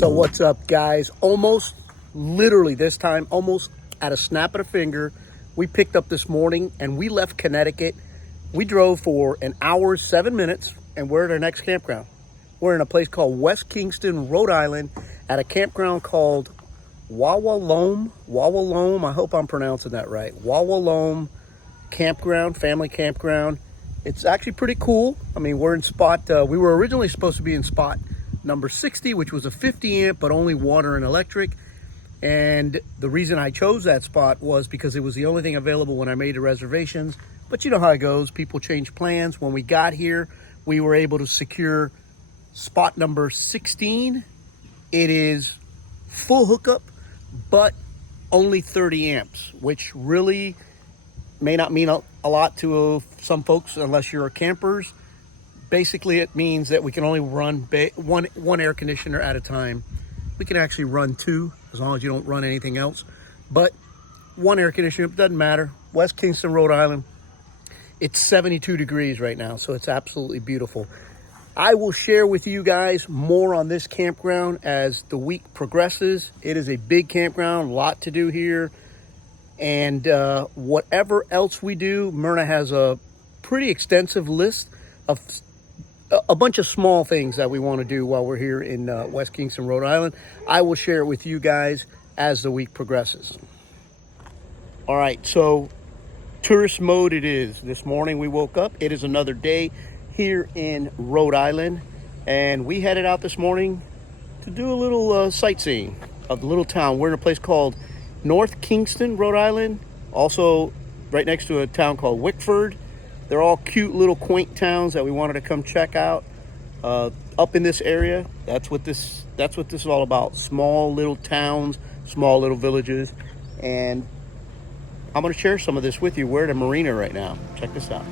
So what's up, guys? Almost, literally this time, almost at a snap of a finger, we picked up this morning and we left Connecticut. We drove for an hour, 7 minutes, and we're at our next campground. We're in a place called West Kingston, Rhode Island, at a campground called Wawalome. I hope I'm pronouncing that right. Wawalome Campground, family campground. It's actually pretty cool. I mean, we're in spot, we were originally supposed to be in spot number 60, which was a 50 amp, but only water and electric. And the reason I chose that spot was because it was the only thing available when I made the reservations. But you know how it goes, people change plans. When we got here, we were able to secure spot number 16. It is full hookup, but only 30 amps, which really may not mean a lot to some folks unless you're campers. Basically, it means that we can only run one air conditioner at a time. We can actually run two as long as you don't run anything else. But one air conditioner, doesn't matter. West Kingston, Rhode Island. It's 72 degrees right now, so it's absolutely beautiful. I will share with you guys more on this campground as the week progresses. It is a big campground, a lot to do here. And whatever else we do, Myrna has a pretty extensive list of a bunch of small things that we want to do while we're here in West Kingston, Rhode Island. I will share it with you guys as the week progresses. All right, so tourist mode it is. This morning we woke up. It is another day here in Rhode Island, and we headed out this morning to do a little sightseeing of the little town. We're in a place called North Kingston, Rhode Island, also right next to a town called Wickford. They're all cute little quaint towns that we wanted to come check out up in this area. That's what this is all about. Small little towns, small little villages. And I'm going to share some of this with you. We're at a marina right now. Check this out.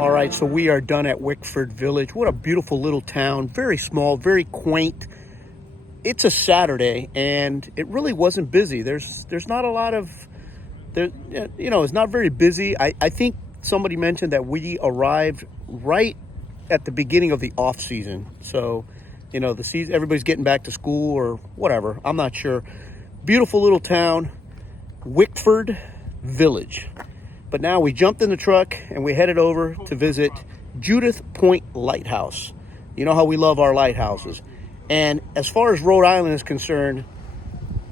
All right, so we are done at Wickford Village. What a beautiful little town. Very small, very quaint. It's a Saturday, and it really wasn't busy. There's not a lot of, it's not very busy. I think somebody mentioned that we arrived right at the beginning of the off season. So, the season, everybody's getting back to school or whatever. I'm not sure. Beautiful little town, Wickford Village. But now we jumped in the truck and we headed over to visit Judith Point Lighthouse. You know how we love our lighthouses. And as far as Rhode Island is concerned,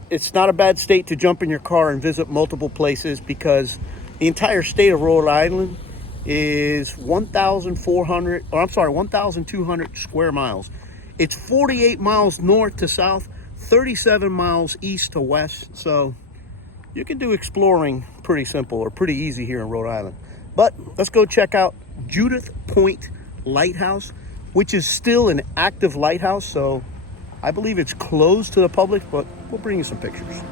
it's not a bad state to jump in your car and visit multiple places, because the entire state of Rhode Island is 1,200 square miles. It's 48 miles north to south, 37 miles east to west. So you can do exploring pretty simple or pretty easy here in Rhode Island. But let's go check out Judith Point Lighthouse, which is still an active lighthouse. So I believe it's closed to the public, but we'll bring you some pictures.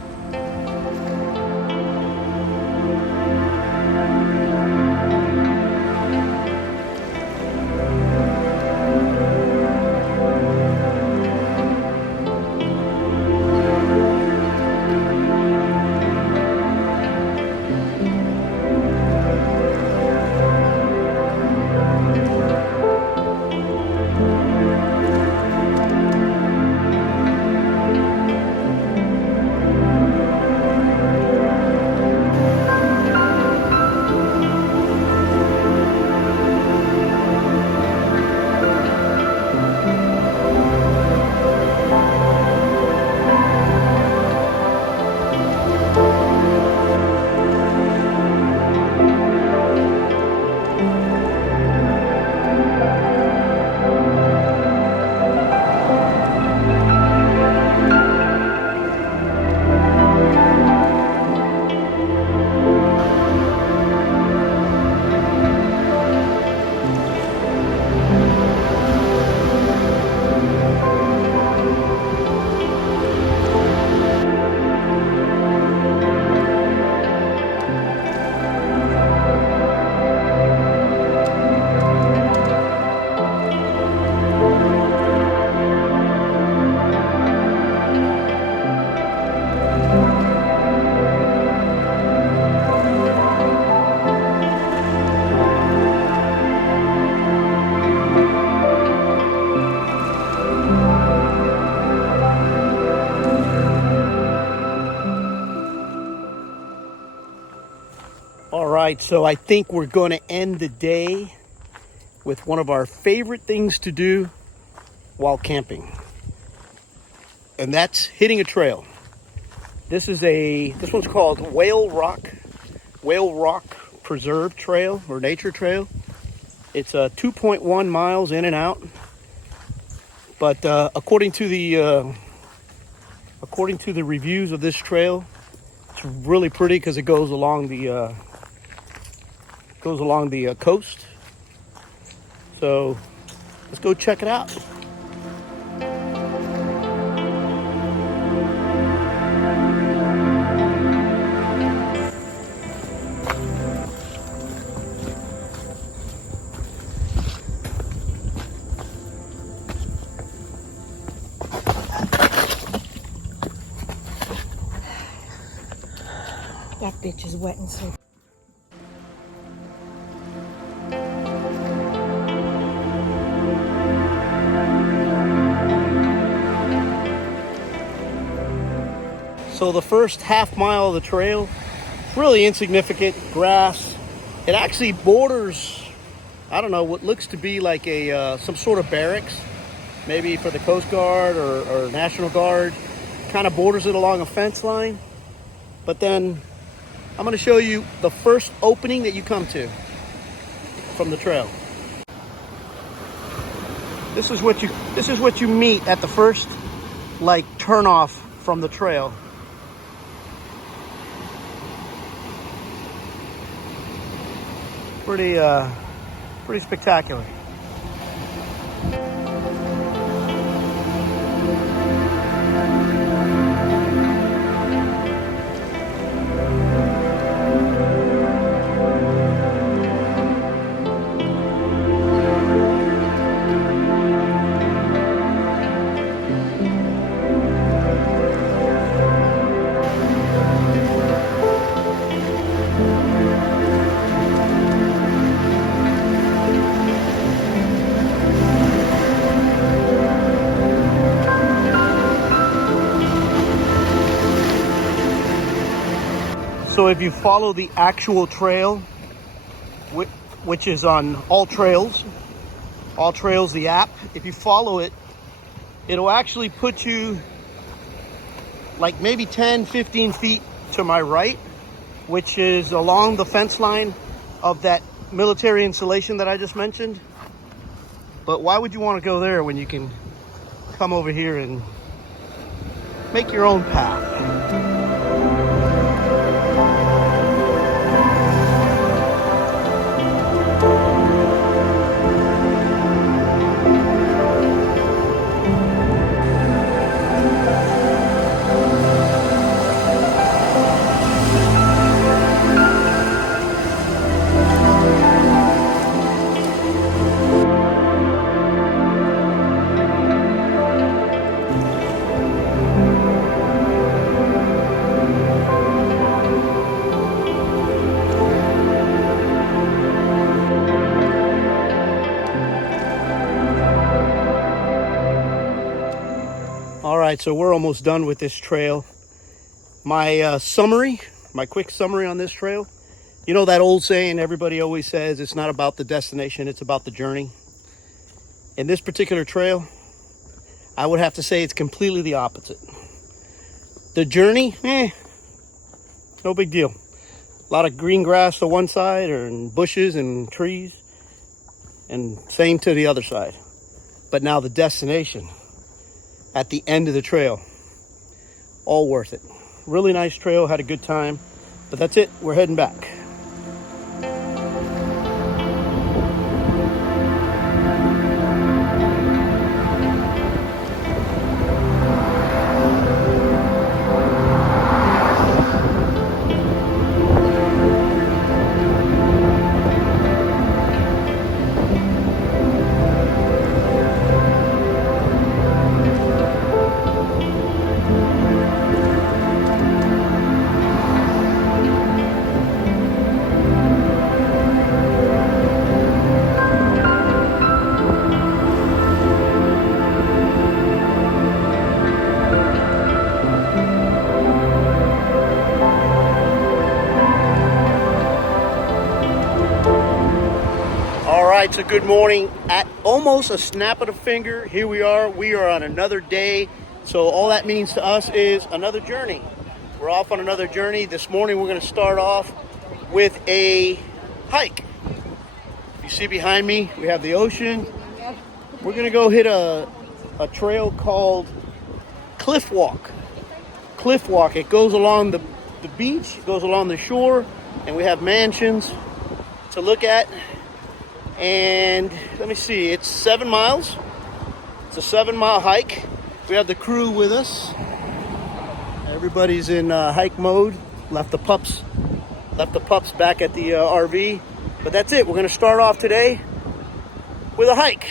All right, so I think we're going to end the day with one of our favorite things to do while camping, and that's hitting a trail. This one's called Whale Rock Preserve Trail or Nature Trail. It's 2.1 miles in and out, but according to the reviews of this trail, it's really pretty because it goes along the coast. So let's go check it out. That bitch is wet and so. So the first half mile of the trail, really insignificant grass. It actually borders, I don't know, what looks to be like some sort of barracks, maybe for the Coast Guard or National Guard. Kind of borders it along a fence line. But then I'm going to show you the first opening that you come to from the trail. This is what you meet at the first turn off from the trail. Pretty spectacular. So if you follow the actual trail which is on All Trails. All Trails, the app. If you follow it, it'll actually put you like maybe 10, 15 feet to my right, which is along the fence line of that military installation that I just mentioned. But why would you want to go there when you can come over here and make your own path? All right, so we're almost done with this trail. My quick summary on this trail. You know that old saying everybody always says, it's not about the destination, it's about the journey. In this particular trail, I would have to say it's completely the opposite. The journey, no big deal. A lot of green grass to one side and bushes and trees, and same to the other side. But now the destination, at the end of the trail, all worth it. Really nice trail, had a good time, but that's it, we're heading back. It's a good morning. At almost a snap of the finger, here we are on another day. So all that means to us is another journey. We're off on another journey. This morning we're going to start off with a hike. You see behind me, we have the ocean. We're going to go hit a trail called Cliff Walk. Cliff Walk. It goes along the beach, it goes along the shore, and we have mansions to look at. And let me see, it's 7 miles. It's a 7-mile hike. We have the crew with us. Everybody's in hike mode. Left the pups back at the RV. But that's it. We're going to start off today with a hike.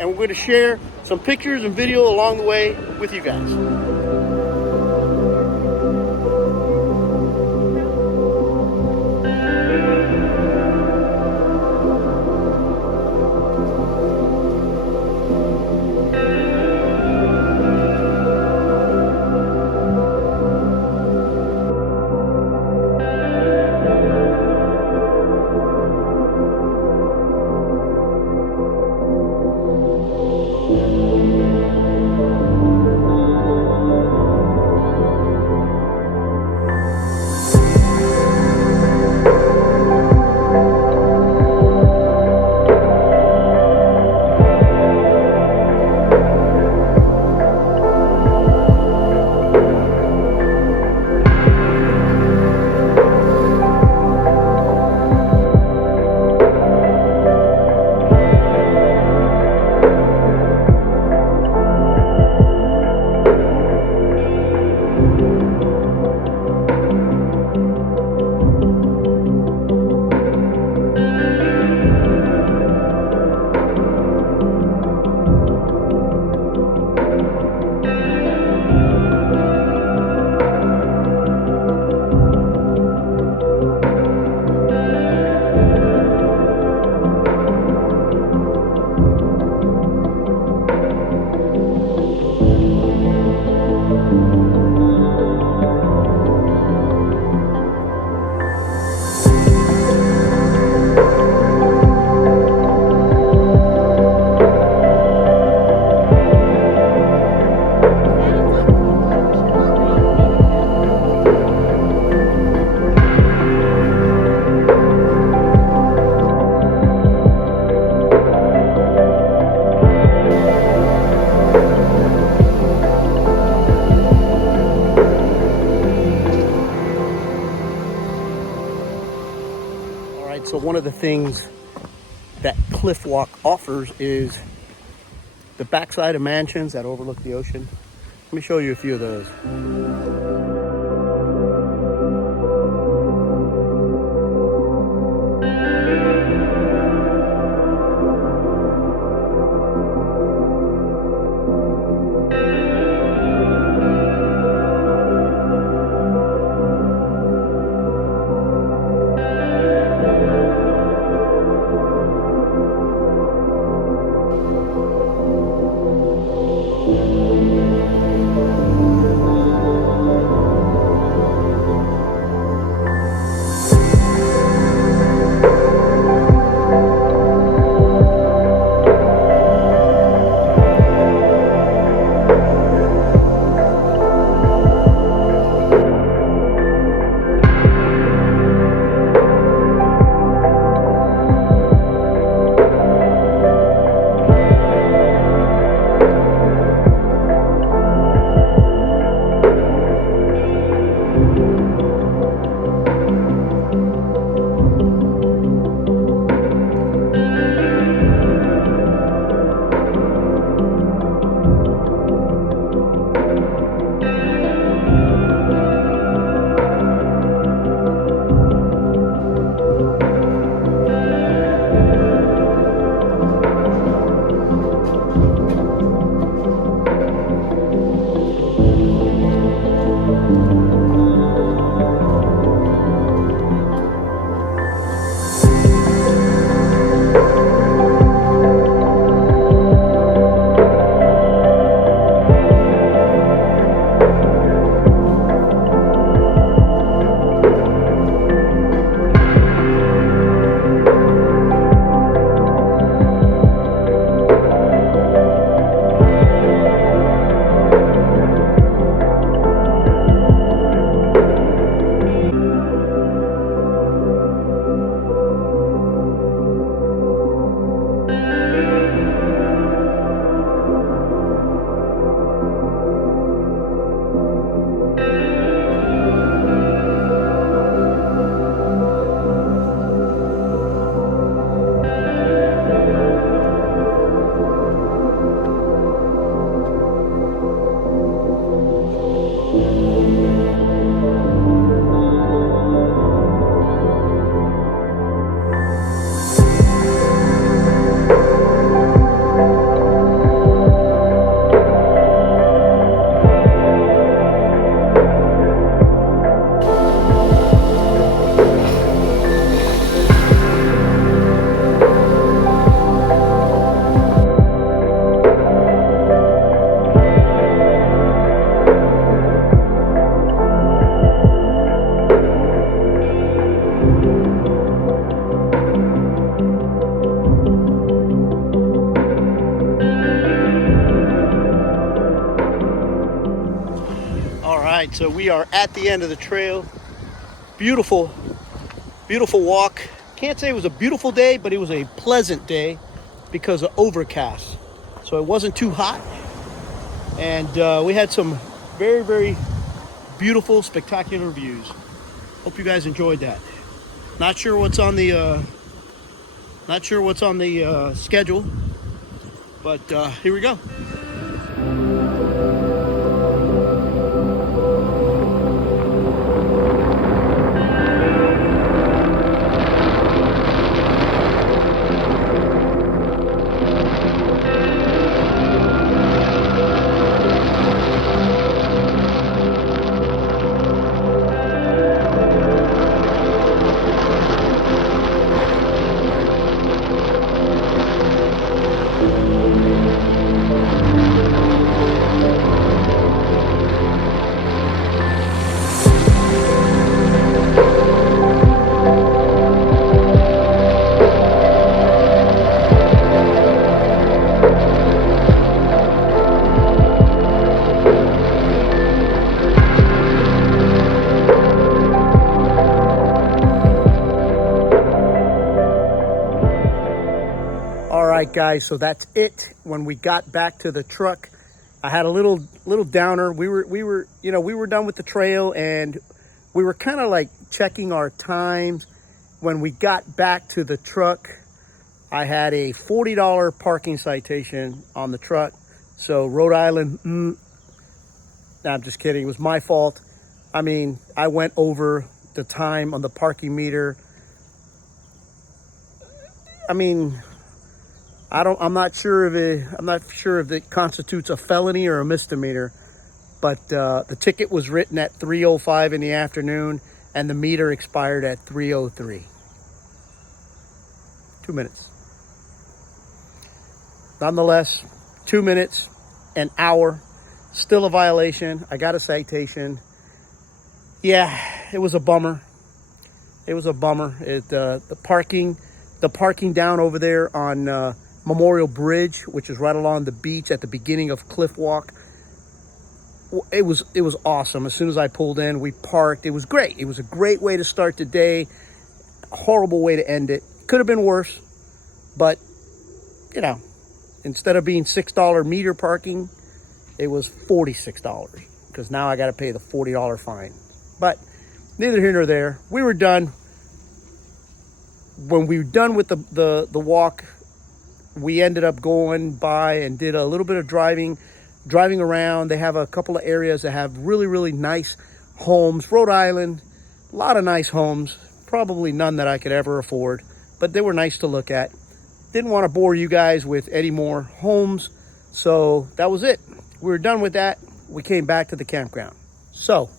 And we're going to share some pictures and video along the way with you guys. things that Cliff Walk offers is the backside of mansions that overlook the ocean. Let me show you a few of those. right, so we are at the end of the trail. Beautiful, beautiful walk. Can't say it was a beautiful day, but it was a pleasant day because of overcast. So it wasn't too hot. And we had some very, very beautiful, spectacular views. Hope you guys enjoyed that. Not sure what's on the schedule, but here we go. Guys, so that's it. When we got back to the truck, I had a little downer. We were done with the trail, and we were kind of like checking our times, when we got back to the truck, I had a $40 parking citation on the truck. So Rhode Island, no, I'm just kidding. It was my fault. I mean, I went over the time on the parking meter. I mean, I'm not sure if it constitutes a felony or a misdemeanor, but the ticket was written at 3:05 in the afternoon and the meter expired at 3:03. 2 minutes. Nonetheless, 2 minutes, an hour, still a violation. I got a citation. Yeah, it was a bummer. It was a bummer. The parking down over there on Memorial Bridge, which is right along the beach at the beginning of Cliff Walk. It was awesome. As soon as I pulled in, we parked. It was great. It was a great way to start the day. A horrible way to end it. Could have been worse, but you know, instead of being $6 meter parking, it was $46 because now I got to pay the $40 fine. But neither here nor there. We were done. When we were done with the walk, we ended up going by and did a little bit of driving around. They have a couple of areas that have really, really nice homes. Rhode Island, a lot of nice homes. Probably none that I could ever afford, but they were nice to look at. Didn't want to bore you guys with any more homes, so that was it. We were done with that. We came back to the campground. So,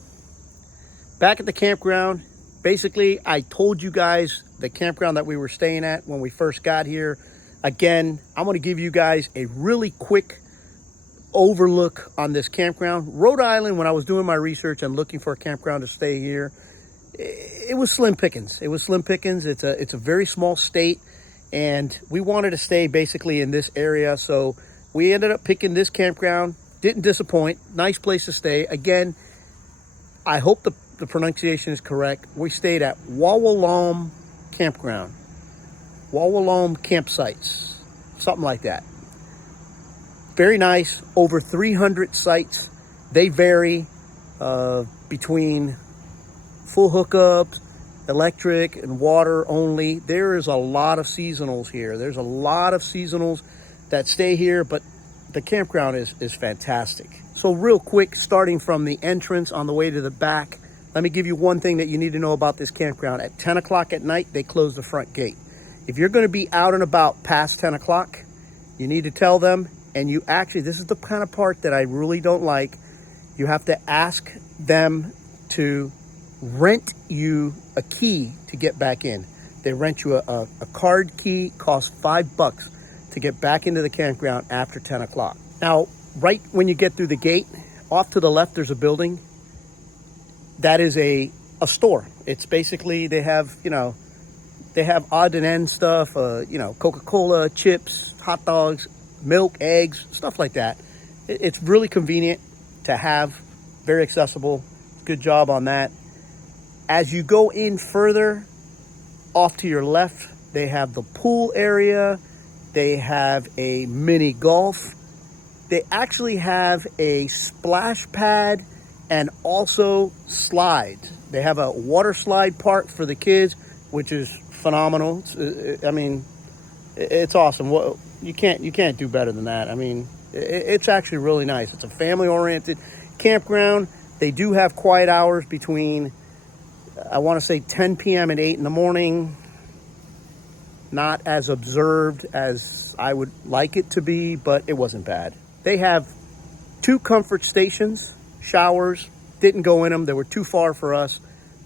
back at the campground, basically, I told you guys the campground that we were staying at when we first got here. Again, I'm going to give you guys a really quick overlook on this campground. Rhode Island, when I was doing my research and looking for a campground to stay here, it was slim pickings. It was slim pickings. It's a very small state, and we wanted to stay basically in this area, so we ended up picking this campground. Didn't disappoint. Nice place to stay. Again, I hope the pronunciation is correct. We stayed at Wawalom Campground. Wawalom Campsites. Something like that. Very nice. Over 300 sites. They vary between full hookups, electric, and water only. There is a lot of seasonals here. There's a lot of seasonals that stay here, but the campground is fantastic. So real quick, starting from the entrance on the way to the back, let me give you one thing that you need to know about this campground. At 10 o'clock at night, they close the front gate. If you're going to be out and about past 10 o'clock, you need to tell them, and you actually, this is the kind of part that I really don't like, you have to ask them to rent you a key to get back in. They rent you a card key, costs $5 to get back into the campground after 10 o'clock. Now, right when you get through the gate, off to the left, there's a building. That is a store. It's basically, they have odd and end stuff, Coca-Cola, chips, hot dogs, milk, eggs, stuff like that. It's really convenient to have, very accessible. Good job on that. As you go in further, off to your left, they have the pool area. They have a mini golf. They actually have a splash pad and also slides. They have a water slide park for the kids, which is phenomenal. It's awesome. Well, you can't do better than that. I mean, it's actually really nice. It's a family-oriented campground. They do have quiet hours between, I want to say 10 p.m. and 8 in the morning. Not as observed as I would like it to be, but it wasn't bad. They have 2 comfort stations, showers. Didn't go in them. They were too far for us.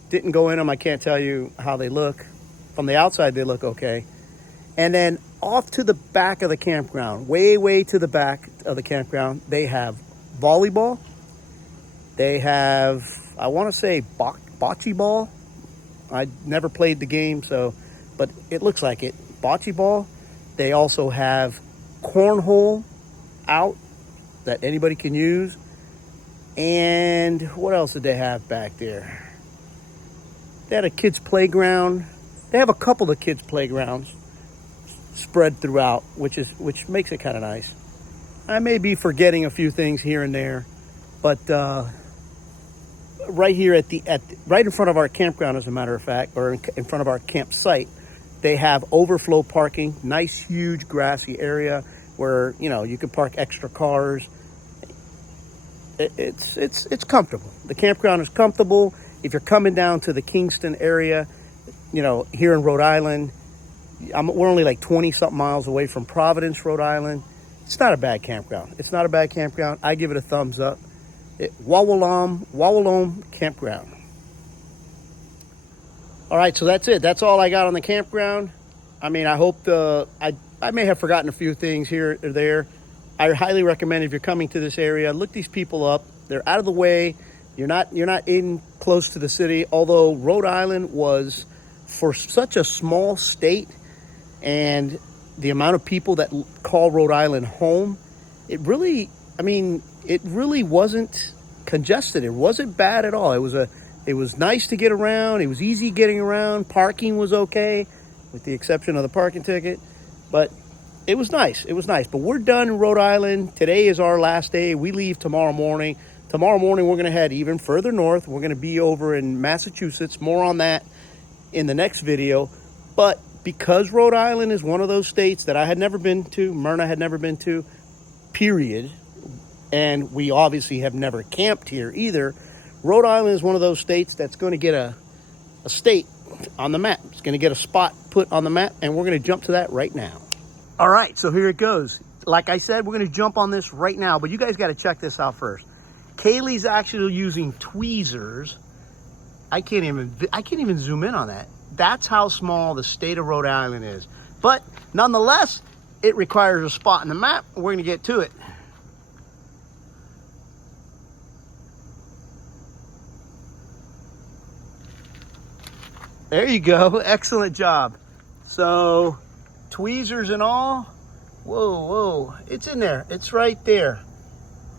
Didn't go in them. I can't tell you how they look. From the outside, they look okay. And then off to the back of the campground, way to the back of the campground, they have volleyball. They have, I want to say, bocce ball. I never played the game, but it looks like it. Bocce ball. They also have cornhole out that anybody can use. And what else did they have back there? They had a kids' playground. They have a couple of kids' playgrounds spread throughout, which makes it kind of nice. I may be forgetting a few things here and there, but right here right in front of our campground, as a matter of fact, or in front of our campsite, they have overflow parking, nice huge grassy area where, you know, you can park extra cars. It's comfortable. The campground is comfortable. If you're coming down to the Kingston area, you know, here in Rhode Island, we're only like 20 something miles away from Providence, Rhode Island. It's not a bad campground. It's not a bad campground. I give it a thumbs up. Wawalome Campground. All right, so that's it. That's all I got on the campground. I mean, I hope I may have forgotten a few things here or there. I highly recommend, if you're coming to this area, look these people up. They're out of the way. You're not in close to the city. Although Rhode Island was, for such a small state, and the amount of people that call Rhode Island home, it really wasn't congested. It wasn't bad at all. It was nice to get around. It was easy getting around. Parking was okay, with the exception of the parking ticket. But it was nice. It was nice. But we're done in Rhode Island. Today is our last day. We leave tomorrow morning. Tomorrow morning, we're going to head even further north. We're going to be over in Massachusetts. More on that in the next video. But because Rhode Island is one of those states that I had never been to, Myrna had never been to, period, and we obviously have never camped here either, Rhode Island is one of those states that's going to get a state on the map. It's going to get a spot put on the map, and we're going to jump to that right now. All right, so here it goes. Like I said, we're going to jump on this right now, but you guys got to check this out first. Kaylee's actually using tweezers. I can't even zoom in on that. That's how small the state of Rhode Island is. But nonetheless, it requires a spot on the map. We're going to get to it. There you go. Excellent job. So, tweezers and all. Whoa. It's in there. It's right there.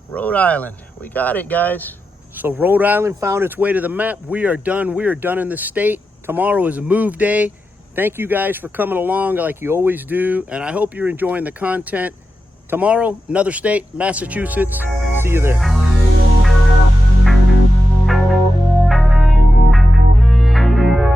Rhode Island. We got it, guys. So Rhode Island found its way to the map. We are done. We are done in the state. Tomorrow is a move day. Thank you guys for coming along like you always do. And I hope you're enjoying the content. Tomorrow, another state, Massachusetts. See you there.